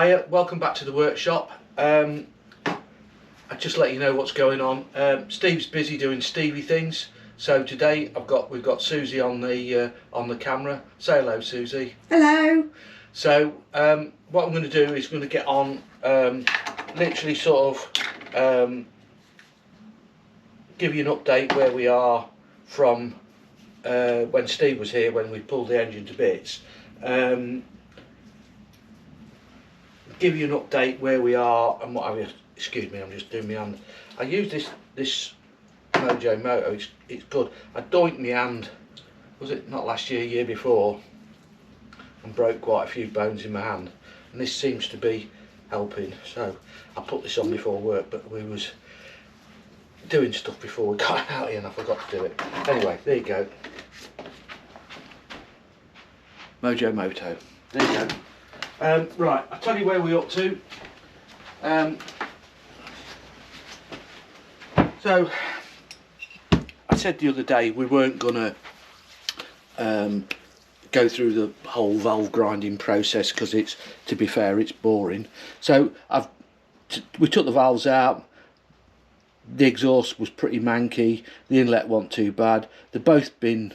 Hiya, welcome back to the workshop. I just let you know what's going on. Steve's busy doing Stevie things, so today we've got Susie on the camera. Say hello, Susie. Hello. So what I'm going to do is going to get on, literally sort of give you an update where we are from when Steve was here, when we pulled the engine to bits. Give you an update where we are and what have you. Excuse me, I'm just doing my hand. I use this Mojo Moto. It's good. I doinked my hand. Was it not last year? Year before, and broke quite a few bones in my hand. And this seems to be helping. So I put this on before work, but we was doing stuff before we got out here, and I forgot to do it. Anyway, there you go. Mojo Moto. There you go. Right, I'll tell you where we're up to. So, I said the other day we weren't going to go through the whole valve grinding process because to be fair, it's boring. So, we took the valves out. The exhaust was pretty manky. The inlet wasn't too bad. They've both been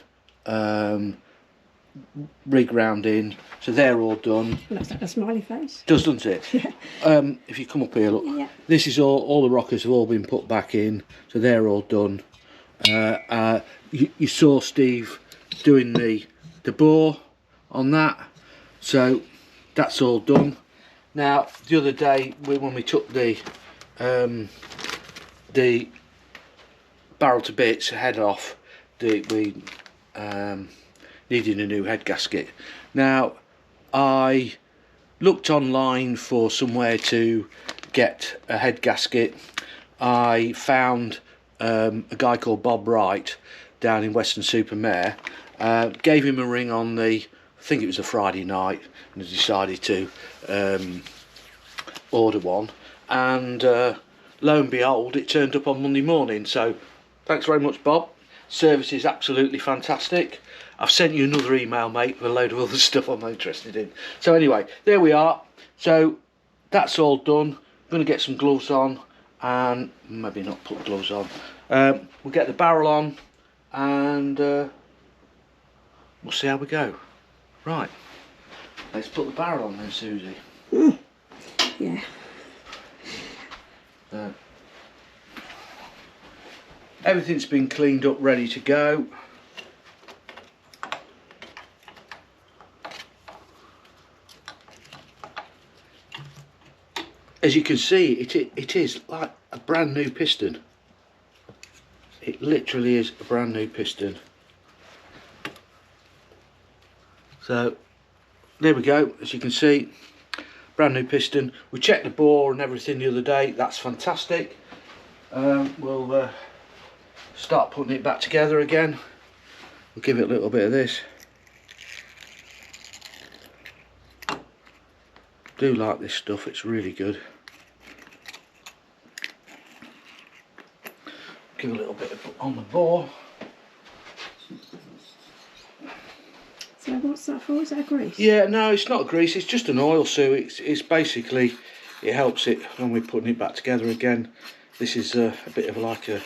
reground in, so they're all done. Looks like a smiley face. Doesn't it? Yeah. If you come up here, look. Yeah. This is all the rockers have all been put back in, so they're all done. You saw Steve doing the bore on that, so that's all done. Now the other day when we took the barrel to bits, head off, we needed a new head gasket. Now I looked online for somewhere to get a head gasket. I found a guy called Bob Wright down in Weston-super-Mare. Gave him a ring on I think it was a Friday night, and I decided to order one, and lo and behold it turned up on Monday morning. So thanks very much, Bob. Service is absolutely fantastic. I've sent you another email, mate, with a load of other stuff I'm interested in. So anyway, there we are. So that's all done. I'm going to get some gloves on, and maybe not put gloves on. We'll get the barrel on, and we'll see how we go. Right, let's put the barrel on then, Susie. Yeah. Everything's been cleaned up, ready to go. As you can see, it is like a brand new piston. It literally is a brand new piston. So there we go. As you can see, brand new piston. We checked the bore and everything the other day. That's fantastic. We'll start putting it back together again. We'll give it a little bit of this. Do like this stuff, it's really good. Give a little bit on the bore. So what's that for? Is that grease? Yeah, no, it's not grease, it's just an oil, so it's basically, it helps it when we're putting it back together again. This is a bit of like a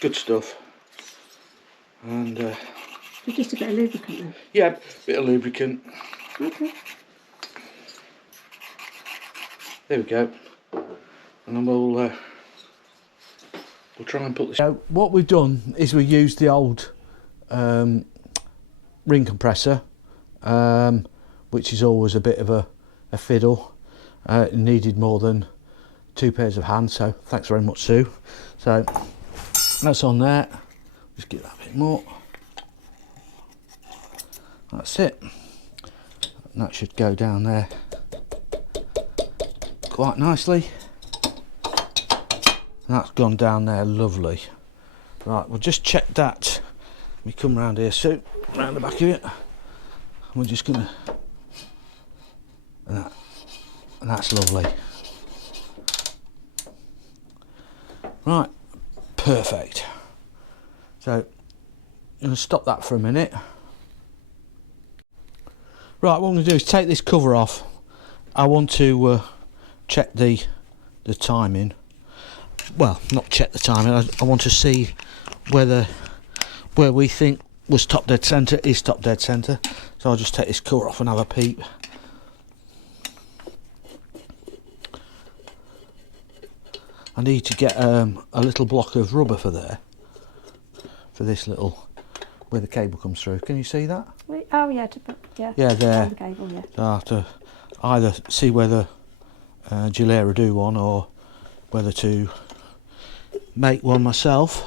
good stuff. And just a bit of lubricant then? Yeah, a bit of lubricant. Okay. There we go. And then we'll try and put this. What we've done is we used the old ring compressor, which is always a bit of a fiddle. It needed more than 2 pairs of hands, so thanks very much, Sue. So that's on there. Just get that a bit more. That's it. And that should go down there quite nicely. And that's gone down there lovely. Right, we'll just check that. We come round here, Sue, round the back of it. We're just gonna, and that's lovely. Right, perfect. So I'm going to stop that for a minute. Right, what I'm going to do is take this cover off I want to check the timing. Well, not check the timing. I want to see where we think was top dead centre is top dead centre. So I'll just take this cover off and have a peep. I need to get a little block of rubber for there, for this little, where the cable comes through. Can you see that? Oh yeah, yeah. Yeah, there. The cable, yeah. So I have to either see whether Gilera do one or whether to make one myself.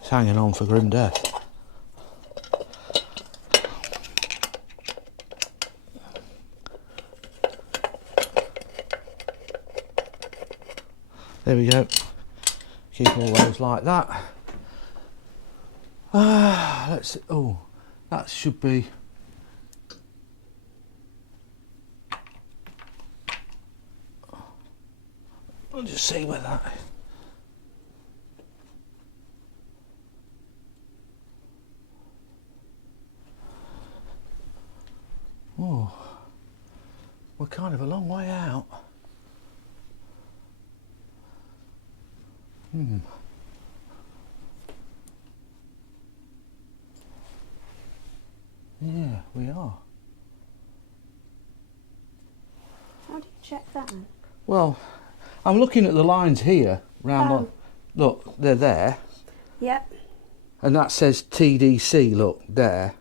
It's hanging on for grim death. There we go. Keep all those like that. Let's. Oh, that should be. I'll just see where that is. Oh, we're kind of a long way out. Yeah, we are. How do you check that then? Well, I'm looking at the lines here round the, look, they're there. Yep. And that says TDC, look, there.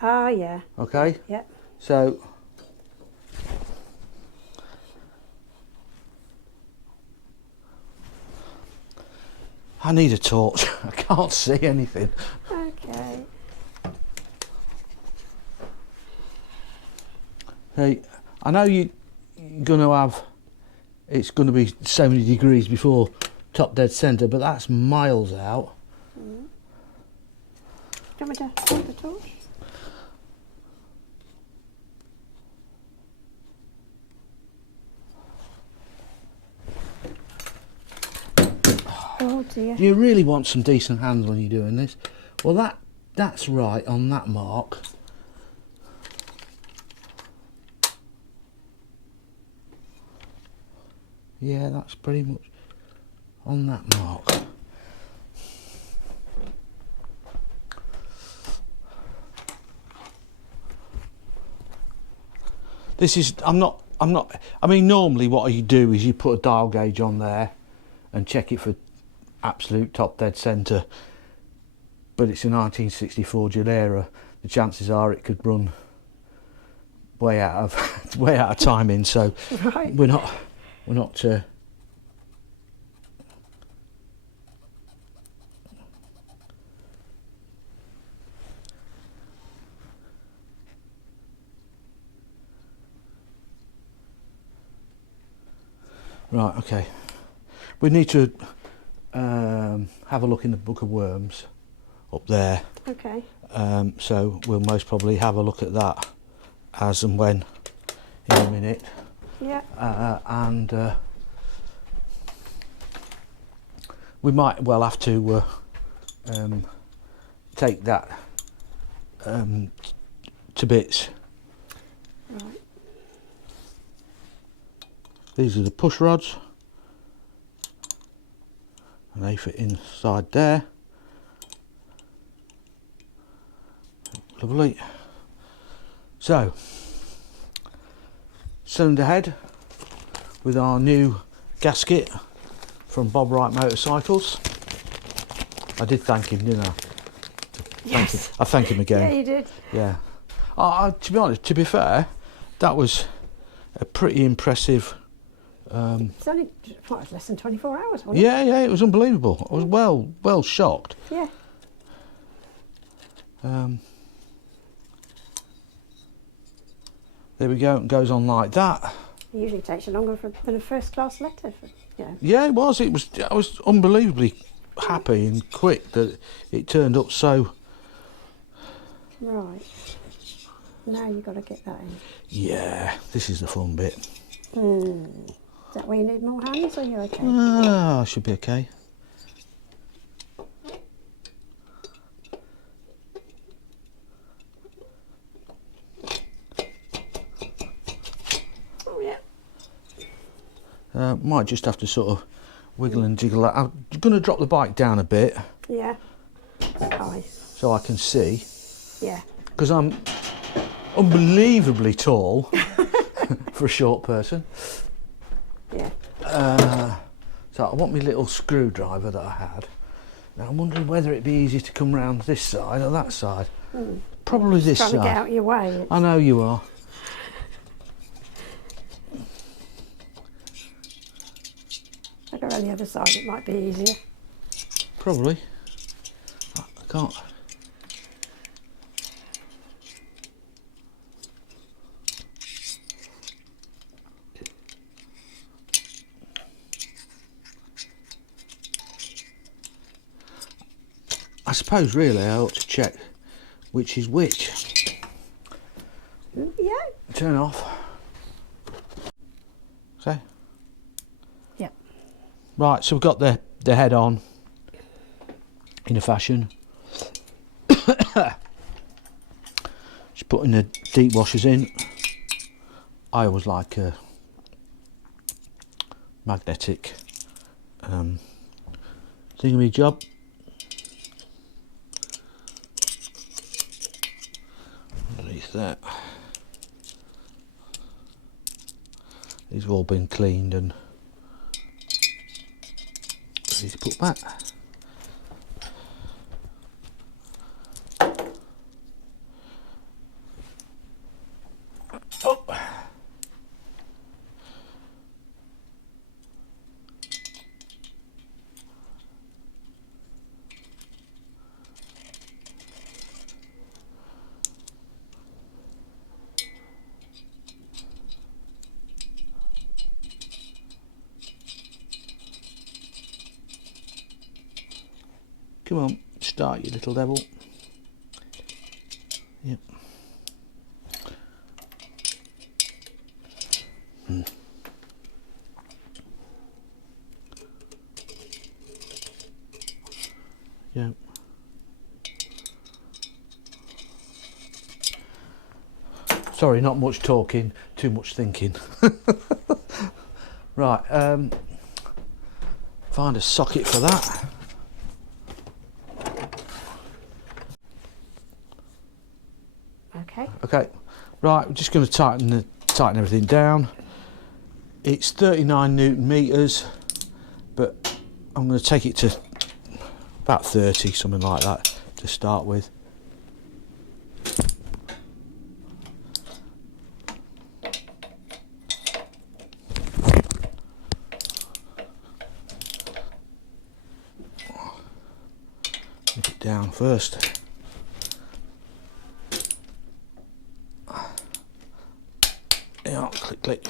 Ah, yeah. Okay? Yep. So I need a torch. I can't see anything. Okay. Hey, I know you're going to have, it's going to be so many degrees before top dead centre, but that's miles out. Do you want me to hold the torch? Oh dear. You really want some decent hands when you're doing this. Well, that's right on that mark. Yeah, that's pretty much on that mark. This is, I mean, normally what you do is you put a dial gauge on there and check it for absolute top dead centre, but it's a 1964 Gilera. The chances are it could run way out of timing, so Right. we're not right, okay. We need to have a look in the Book of Worms up there. Okay. So we'll most probably have a look at that as and when in a minute. Yeah. And we might well have to take that to bits. Right. These are the push rods, and they fit inside there. Lovely. So, cylinder head with our new gasket from Bob Wright Motorcycles. I did thank him, didn't I? Yes. I thank him again. Yeah, you did. Yeah. To be honest, to be fair, that was a pretty impressive. It's only less than 24 hours, wasn't it? Yeah, it was unbelievable. I was well shocked. Yeah. There we go. It goes on like that. It usually takes you longer than a first class letter. Yeah, it was. I was unbelievably happy and quick that it turned up so. Right. Now you've got to get that in. Yeah, this is the fun bit. Is that where you need more hands, or are you okay? Ah, I should be okay. Oh, yeah. Might just have to sort of wiggle and jiggle that. I'm going to drop the bike down a bit. Yeah. Fine. So I can see. Yeah. Because I'm unbelievably tall for a short person. Yeah. So I want my little screwdriver that I had. Now I'm wondering whether it'd be easier to come round this side or that side. Probably this Trying side. to get out your way. I know you are. I go around the other side, it might be easier. Probably. I can't. I suppose really I ought to check which is which. Yeah. Turn off. Okay. Yep. Right, so we've got the head on in a fashion. Just putting the deep washers in. I always like a magnetic thingy job. Underneath that. These have all been cleaned and ready to put back. Oh. Come on, start, you little devil. Yep. Yep. Sorry, not much talking, too much thinking. Right, find a socket for that. Okay. Okay, right, we're just going to tighten everything down. It's 39 Newton meters, but I'm going to take it to about 30, something like that, to start with. Nip it down first. Yeah, click, click.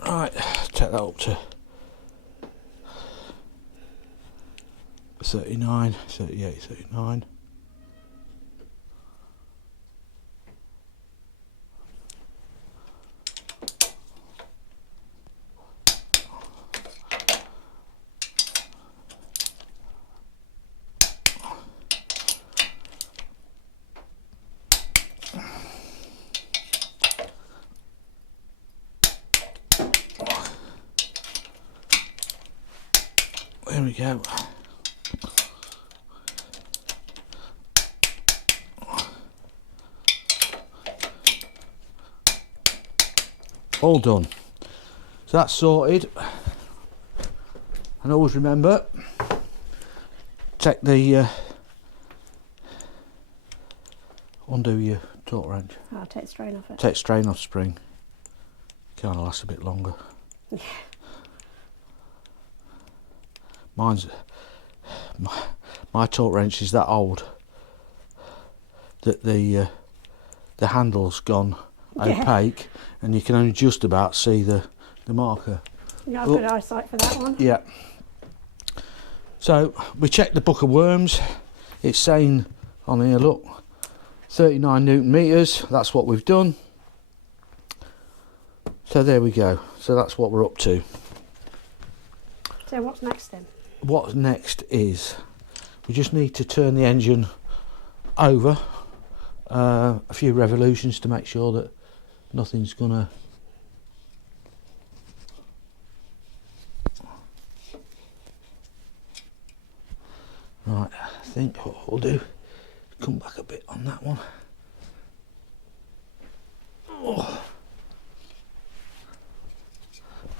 Right, take that up to 39, 38, 39. There we go. All done. So that's sorted. And always remember, take the undo your torque wrench. I'll take the strain off it. Take strain off spring. Kind of lasts a bit longer. Yeah. My torque wrench is that old that the the handle's gone opaque, and you can only just about see the marker. You have good eyesight for that one. Yeah. So we checked the book of worms. It's saying on here, look, 39 Newton meters. That's what we've done. So there we go. So that's what we're up to. So what's next then? What's next is we just need to turn the engine over a few revolutions to make sure that nothing's gonna right. I think what we'll do, come back a bit on that one. Oh.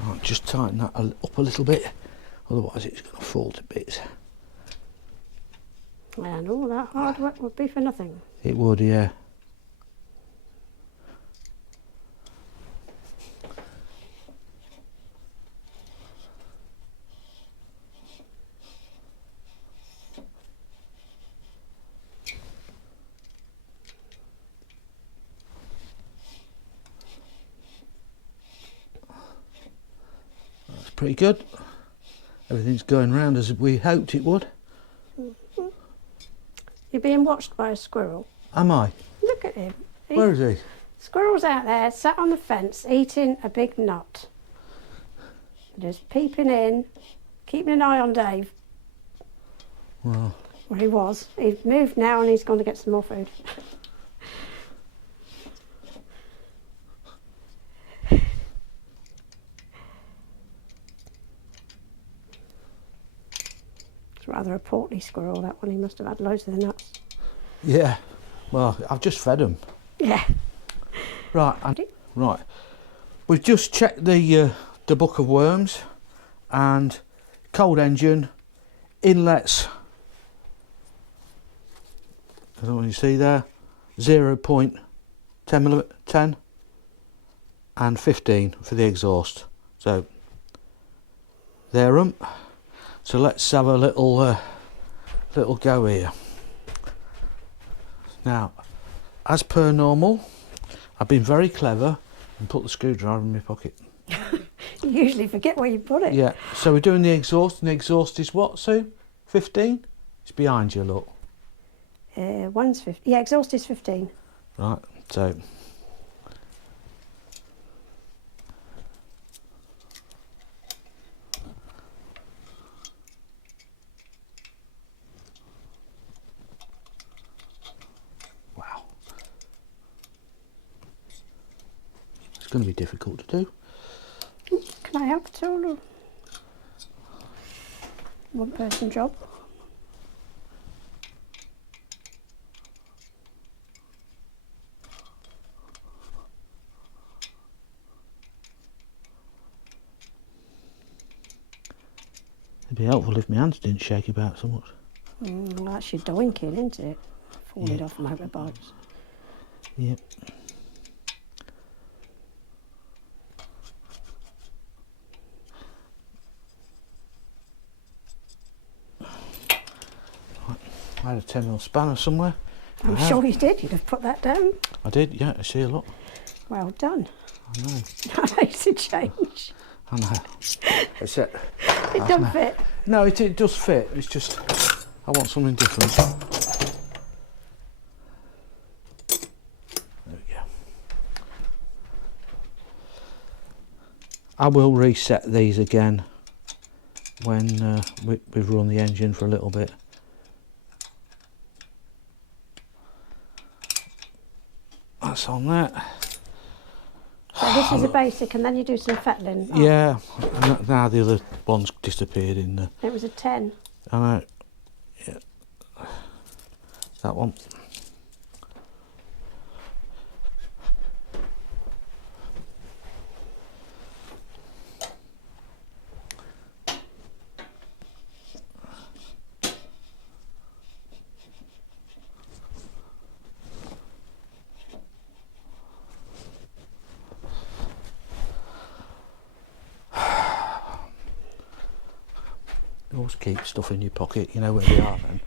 Right, just tighten that up a little bit, otherwise it's going to fall to bits. And all that hard work would be for nothing. It would, yeah. That's pretty good. Everything's going round as we hoped it would. You're being watched by a squirrel. Am I? Look at him. Where is he? Squirrel's out there, sat on the fence, eating a big nut. Just peeping in, keeping an eye on Dave. Well, Well, he was. He's moved now and he's gone to get some more food. It's rather a portly squirrel, that one. He must have had loads of the nuts. yeah. Well, I've just fed him. Yeah. Right, right. We've just checked the book of worms, and cold engine, inlets. I don't know what you see there. 0.10 and 15 for the exhaust. So there. So let's have a little go here. Now, as per normal, I've been very clever and put the screwdriver in my pocket. You usually forget where you put it. Yeah, so we're doing the exhaust, and the exhaust is what, Sue? 15? It's behind you, look. One's 15. Yeah, exhaust is 15. Right, so... Wow. It's going to be difficult to do. Can I help at all? Or one person job? It'd be helpful if my hands didn't shake about so much. Well, that's your doinking, isn't it? Falling off motorbikes. Yep. I had a 10mm spanner somewhere. I'm sure you did. You'd have put that down. I did, yeah, I see a lot. Well done. I know. That makes a change. I know. That's it. It don't fit. No, it does fit. It's just, I want something different. There we go. I will reset these again when we've run the engine for a little bit. That's on that. So this is a basic, and then you do some fettling. Oh, Yeah, now the other one's disappeared in the... it was a 10. I know. Yeah. That one. Always keep stuff in your pocket, you know where they are then.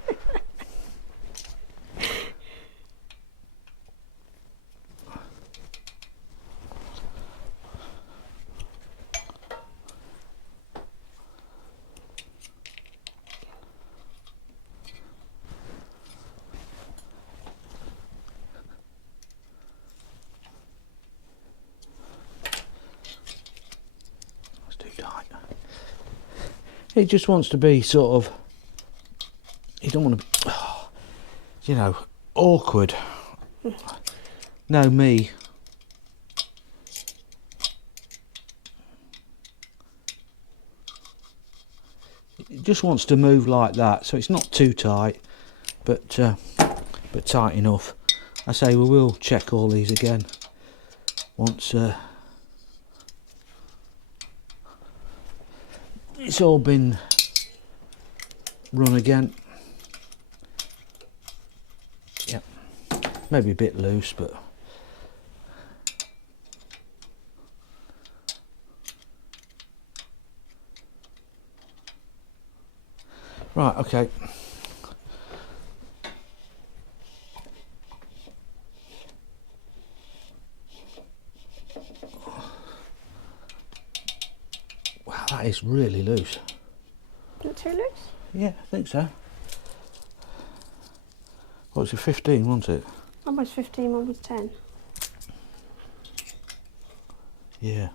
It just wants to be sort of, you don't want to be, you know, awkward. No, me. It just wants to move like that, so it's not too tight, but tight enough. I say we will check all these again once it's all been run again. Yep, maybe a bit loose, but right, okay. Wow, that is really loose. Not too loose? Yeah, I think so. What was it, 15, wasn't it? One was 15, one was 10. Yeah.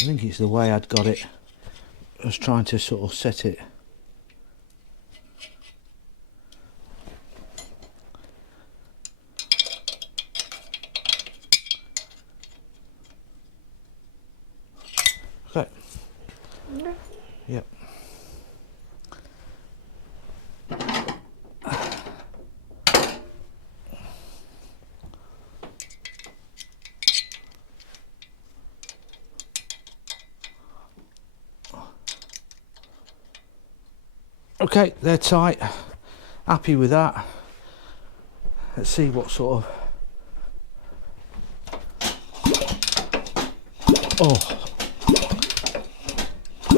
I think it's the way I'd got it. I was trying to sort of set it. Okay. Yeah. Yep. Okay, they're tight. Happy with that. Let's see what sort of... Oh.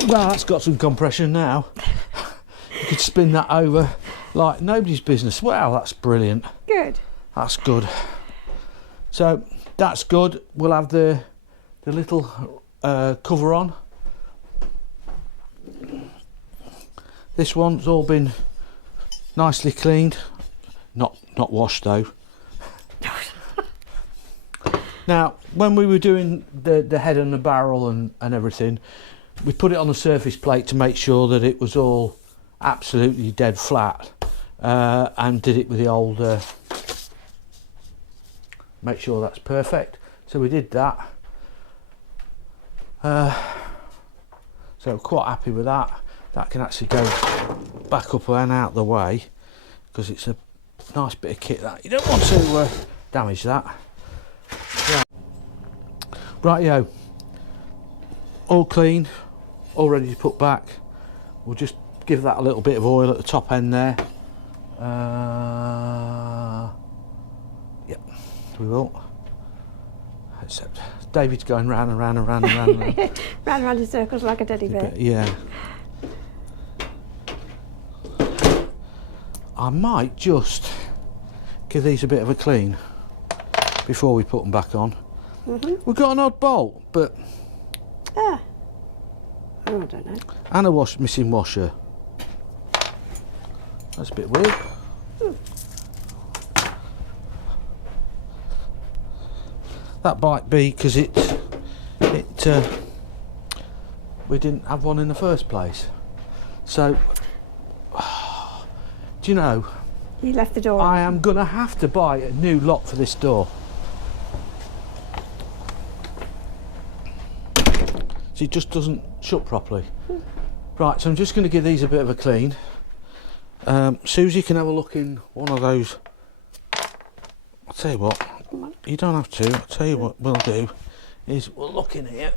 Well, that's got some compression now. You could spin that over like nobody's business. Wow, that's brilliant. Good. That's good. So that's good. We'll have the little cover on. This one's all been nicely cleaned. Not washed though. Now, when we were doing the head and the barrel and everything, we put it on the surface plate to make sure that it was all absolutely dead flat, and did it with the old make sure that's perfect. So we did that. So quite happy with that. That can actually go back up and out the way, because it's a nice bit of kit that you don't want to damage that. Rightio, all clean, all ready to put back. We'll just give that a little bit of oil at the top end there. Yep, we will. Except David's going round and round and round and round and round. Round and round in circles like a teddy bear. Yeah. I might just give these a bit of a clean before we put them back on. We've got an odd bolt, but... Ah. Oh, I don't know. And a missing washer. That's a bit weird. That might be because we didn't have one in the first place. So, do you know? You left the door. I am going to have to buy a new lock for this door. So it just doesn't shut properly. Right, so I'm just going to give these a bit of a clean. Susie can have a look in one of those. I'll tell you what, you don't have to. I'll tell you what we'll do is we'll look in here.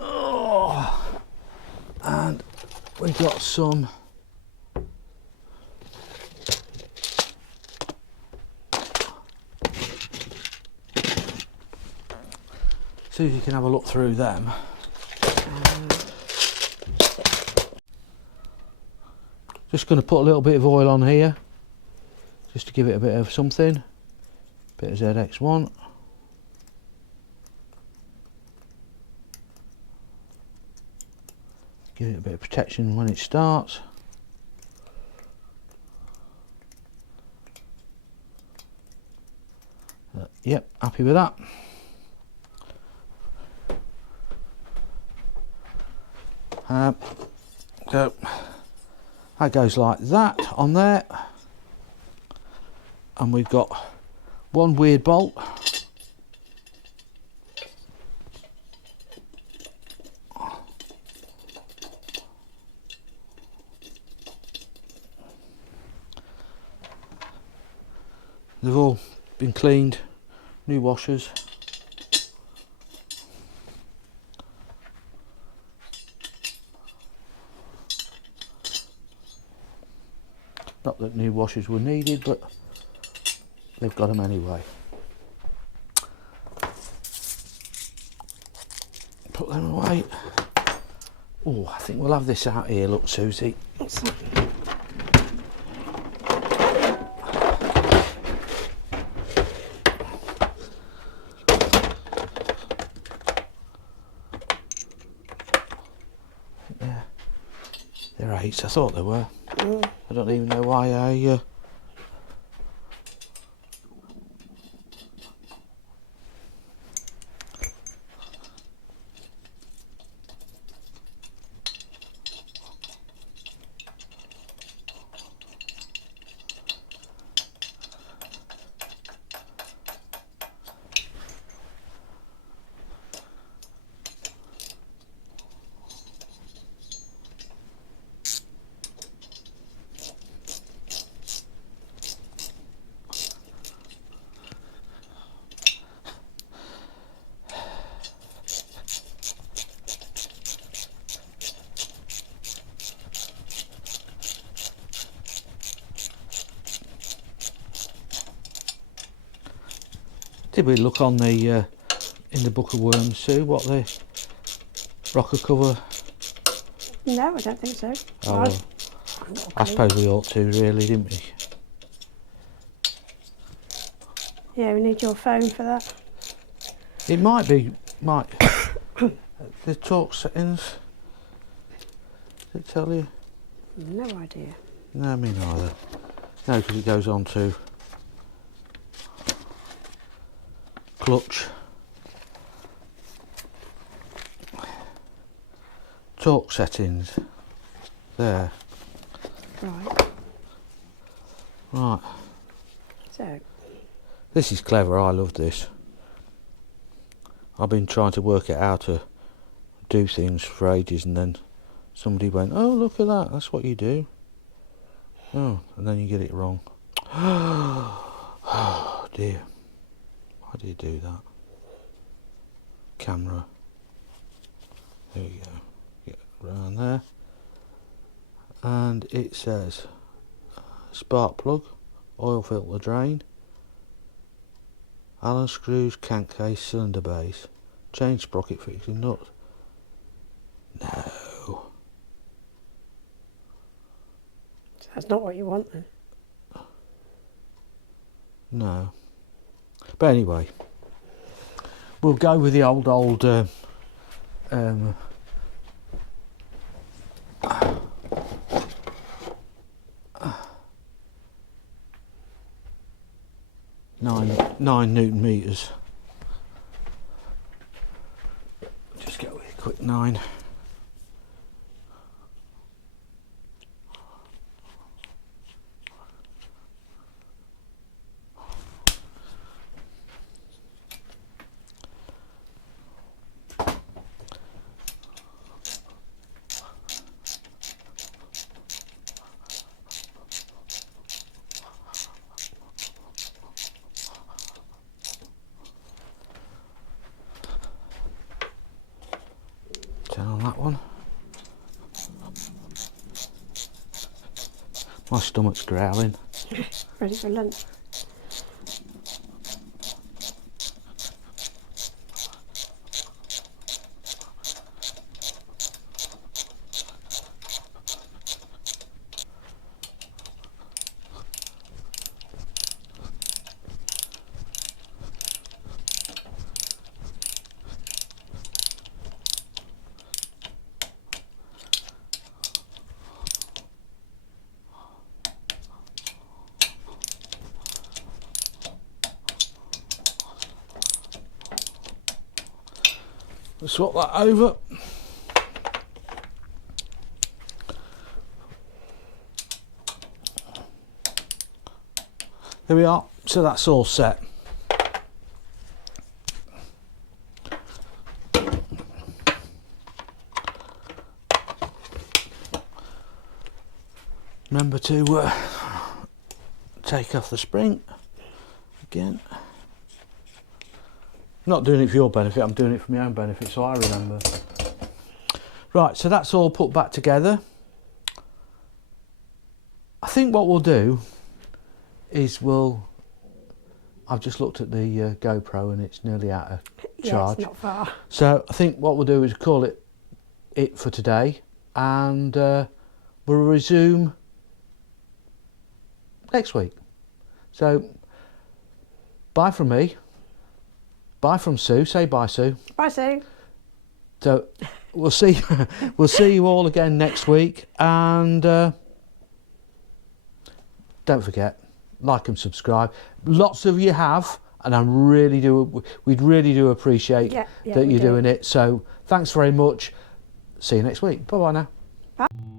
Oh, and we've got some Susie can have a look through them. Just going to put a little bit of oil on here, just to give it a bit of something. Bit of ZX1. Give it a bit of protection when it starts. Yep, happy with that. So that goes like that on there, and we've got one weird bolt. They've all been cleaned, new washers. Not that new washers were needed, but they've got them anyway. Put them away. Oh, I think we'll have this out here, look, Susie. What's that? Yeah, they're 8s, I thought they were. I don't even know why I did we look on the in the book of worms, Sue, what the rocker cover? No, I don't think so. Oh, well, I suppose we ought to, really, didn't we? Yeah, we need your phone for that. It might be, the torque settings, does it tell you? No idea. No, me neither. No, because it goes on to clutch, torque settings, there. Right. Right. So. This is clever, I love this. I've been trying to work it out to do things for ages, and then somebody went, oh, look at that, that's what you do. Oh, and then you get it wrong. Oh dear. Why do you do that? Camera. There we go. Get around there. And it says spark plug, oil filter drain, Allen screws, crank case, cylinder base, chain sprocket fixing nut. No. That's not what you want then. No. But anyway, we'll go with the old 9 Newton meters. Just go with a quick 9. On that one. My stomach's growling. Ready for lunch. swap that over. There we are, so that's all set. Remember to take off the spring again. Not doing it for your benefit, I'm doing it for my own benefit, so I remember. Right, so that's all put back together. I think what we'll do is I've just looked at the GoPro and it's nearly out of charge. Yeah, it's not far. So I think what we'll do is call it for today, and we'll resume next week. So bye from me, bye from Sue. Say bye, Sue. Bye, Sue. So we'll see you all again next week, and don't forget, like and subscribe. Lots of you have, and we'd really do appreciate that you're doing it. So thanks very much. See you next week. Bye bye now. Bye.